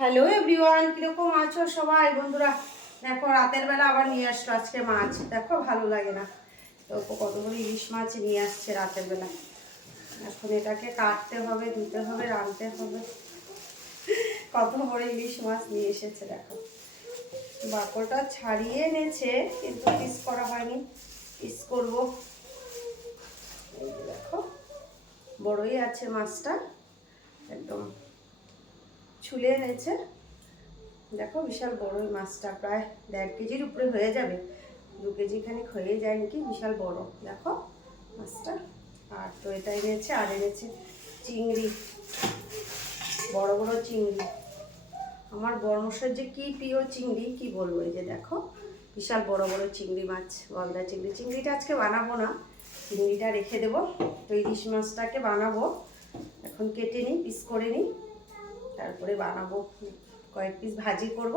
Hello everyone, কিরকম আছো সবাই বন্ধুরা? দেখো রাতের বেলা আবার নিয়ে আসলো আজকে মাছ। দেখো ভালো লাগে না তো কতগুলো ইলিশ মাছ নিয়ে আসছে রাতের বেলা। এখন এটাকে কাটতে হবে, ধুতে হবে, রাঁধতে হবে। কত বড় ইলিশ মাছ নিয়ে এসেছে দেখো। বাকলটা ছাড়িয়ে এনেছে কিন্তু পিস করা হয়নি, পিস করবো। এই যে দেখো বড়ই আছে মাছটা, একদম ছুলে এনেছে। দেখো বিশাল বড় ওই মাছটা, প্রায় 1.5 কেজির উপরে হয়ে যাবে, 2 কেজি খানিক হয়ে যায় নাকি। বিশাল বড় দেখো মাছটা। আর তো এটা এনেছে, আর এনেছে চিংড়ি, বড় বড় চিংড়ি। আমার বর্মশার যে কি প্রিয় চিংড়ি কি বলবো। এই যে দেখো বিশাল বড় বড় চিংড়ি মাছ, গলদা চিংড়ি। চিংড়িটা আজকে বানাবো না, চিংড়িটা রেখে দেবো। তো ইলিশ মাছটাকে বানাবো। এখন কেটে নিই, পিস করে নিই, তারপরে বানাবো। কয়েক পিস ভাজি করব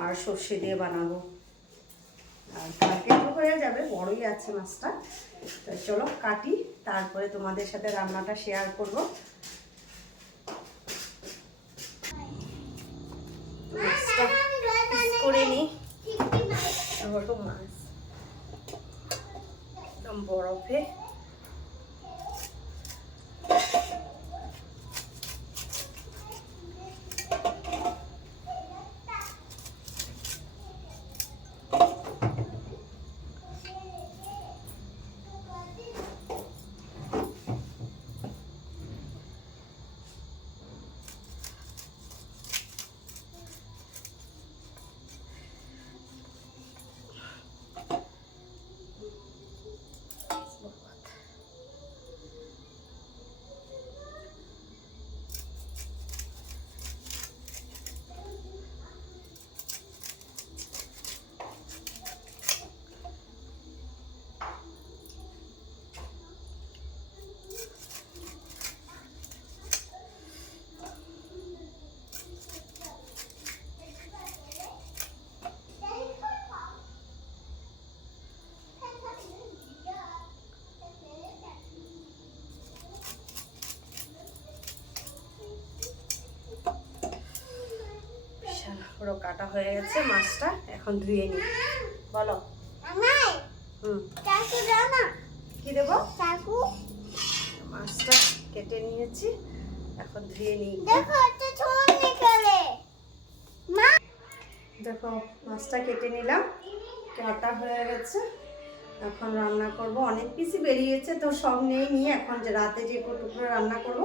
আর সর্ষে দিয়ে বানাবো। আর কালকে তো হয়ে যাবে, বড়ই আছে মাছটা। তো চলো কাটি, তারপরে তোমাদের সাথে রান্নাটা শেয়ার করব। মাছটা পিস করে নিই। বড় মাছ একদম বরফে। পুরো কাটা হয়ে গেছে মাছটা, এখন ধুয়ে নিই। বলো কি দেবো? মাছটা কেটে নিয়েছি, এখন ধুয়ে নিই। দেখো মাছটা কেটে নিলাম, কাটা হয়ে গেছে। এখন রান্না করব। অনেক পিসই বেরিয়েছে তো সব নিয়ে এখন যে রাতে যে টুকরো রান্না করব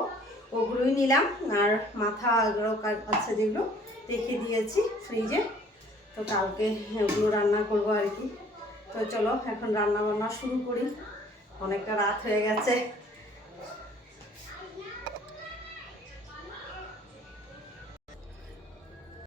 ওগুলোই নিলাম। আর মাথা এগুলো আছে যেগুলো রেখে দিয়েছি ফ্রিজে, তো কালকে ওগুলো রান্না করব আর কি। তো চলো এখন রান্না বান্না শুরু করি, অনেকটা রাত হয়ে গেছে।